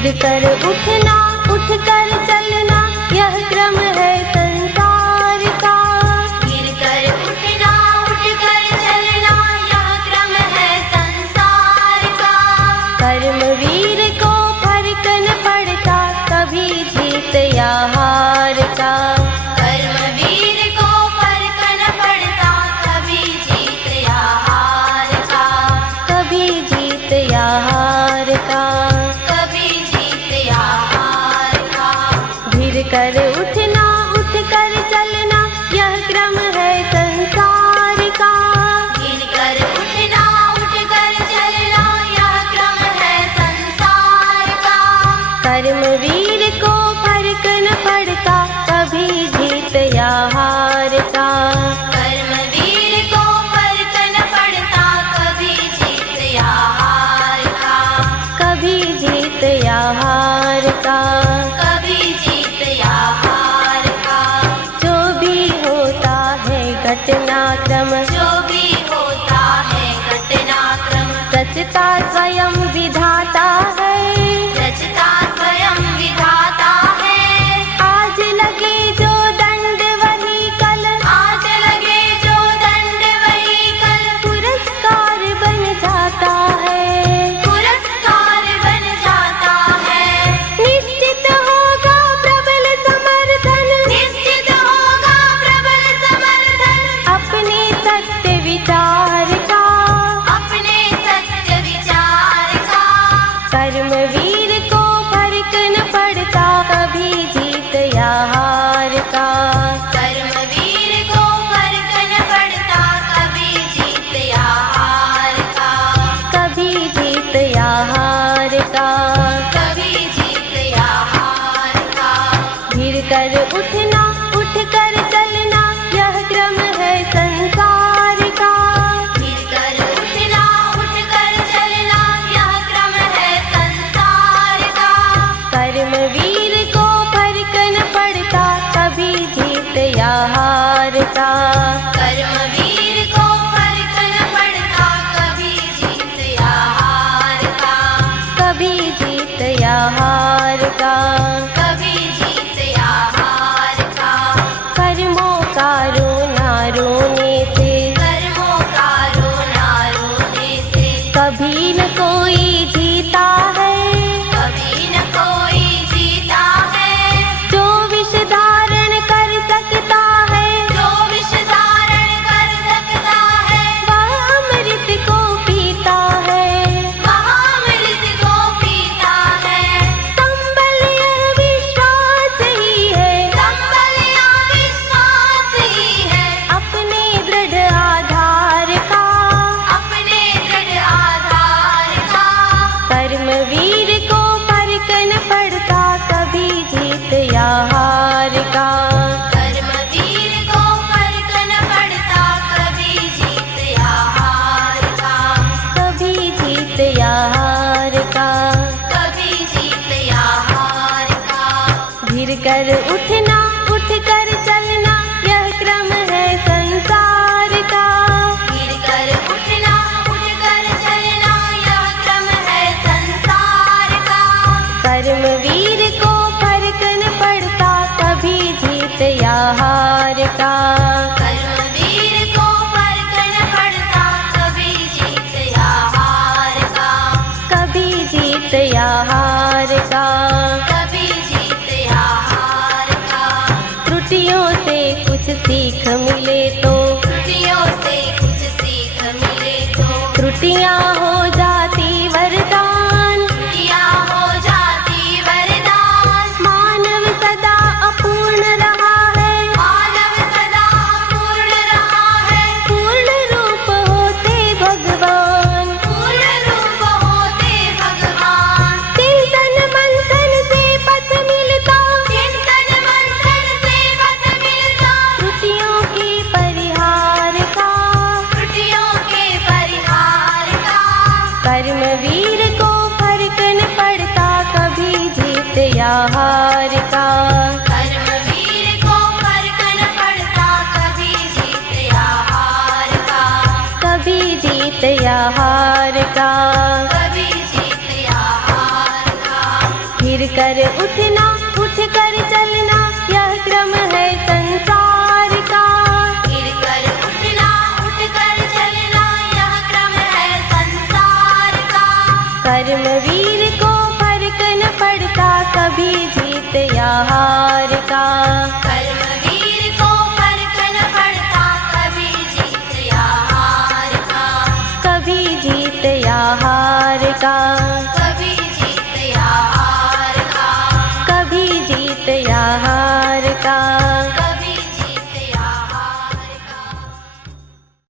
गिर कर उठना, उठ कर चलना, यह क्रम है संसार का। गिर कर उठना, उठ कर चलना, यह क्रम है संसार का। कर्मवीर को फर्क न पड़ता कभी जीत या हार का। कर्मवीर को फर्क न पड़ता कभी जीत या हार का। कभी जीत या हार का। कभी जीत या हार का। गिर कर उठना, उठ कर चलना, यह क्रम है संसार का। गिर कर उठना, उठ कर चलना, यह क्रम है संसार का। कर्मवीर को फर्क न पड़ता कभी जीत या हार का। कर्मवीर को फर्क न पड़ता कभी जीत या हार का। कभी जीत या हार का। कभी जीत या हार का। जो भी होता है घटनाक्रम, जो भी होता है घटनाक्रम, रचता स्वयं विधाता है। रचता स्वयं विधाता है। आज लगे जो दंड वही कल, आज लगे जो दंड वही कल, पुरस्कार बन जाता है। पुरस्कार बन जाता है। निश्चित होगा प्रबल समर्थन, निश्चित होगा प्रबल समर्थन, अपने सत्य विचार का। अपने सत्य विचार का। कर्मवीर को फर्क न पड़ता कभी जीत या हार का। कर्मवीर को फर्क न पड़ता कभी जीत या हार का। कभी जीत या हार का। कभी जीत या हार का। गिर कर उठना, उठ कर चलना, यह क्रम है संसार का। गिर कर उठना, उठ कर चलना, यह क्रम है संसार का। कर्मवीर को फर्क न पड़ता कभी जीत या हार का। कर्मवीर को फर्क न पड़ता कभी जीत या हार का। कभी जीत या हार का। कभी जीत या हार का। कर्मों का रोना रोने से, कर्मों का रोना रोने से, कभी न कोई जीता है। कभी न कोई जीता है। जो विष धारण कर सकता है, जो विष धारण कर सकता है, वह अमृत को पीता है। वह अमृत को पीता है। संबल यह विश्वास ही है, संबल या विश्वास ही है, अपने दृढ़ आधार का। अपने दृढ़ आधार का। कर्मवीर को फर्क न पड़ता कभी जीत या हार का। कर्मवीर को फर्क न पड़ता कभी जीत या हार का। कभी जीत या हार का। कभी जीत या हार का। गिर कर उठना, उठ कर चलना, यह क्रम है संसार का। गिर कर उठना, उठ कर चलना, यह क्रम है संसार का। कर्मवीर को फर्क न पड़ता कभी जीत या हार का। कर्मवीर को फर्क न पड़ता कभी जीत या हार का। कभी जीत या हार का। कभी जीत या हार का। त्रुटियों से कुछ सीख मिले तो, त्रुटियों से कुछ सीख मिले तो, त्रुटियां हो जाती वरदान। त्रुटियां हो जाती वरदान। मानव सदा अपूर्ण रहा है, मानव सदा पूर्ण रहा है। पूर्ण रूप होते भगवान। पूर्ण रूप होते भगवान। चिंतन मंथन से पथ मिलता, चिंतन मंथन से पथ मिलता, त्रुटियों के परिहार का। त्रुटियों के परिहार का। कर्मवीर को फर्क न पड़ता कभी जीत या हार का। कर्मवीर को फर्क न पड़ता कभी जीत या हार का। कभी जीत या हार का। कभी जीत या हार का। उठना उठ कर चलना यह क्रम है संसार का। गिर कर उठना उठ कर चलना यह क्रम है संसार का। कर्मवीर को फर्क न पड़ता कभी जीत या हार का। कर्मवीर को फर्क न पड़ता कभी जीत या हार का। कभी जीत या हार का।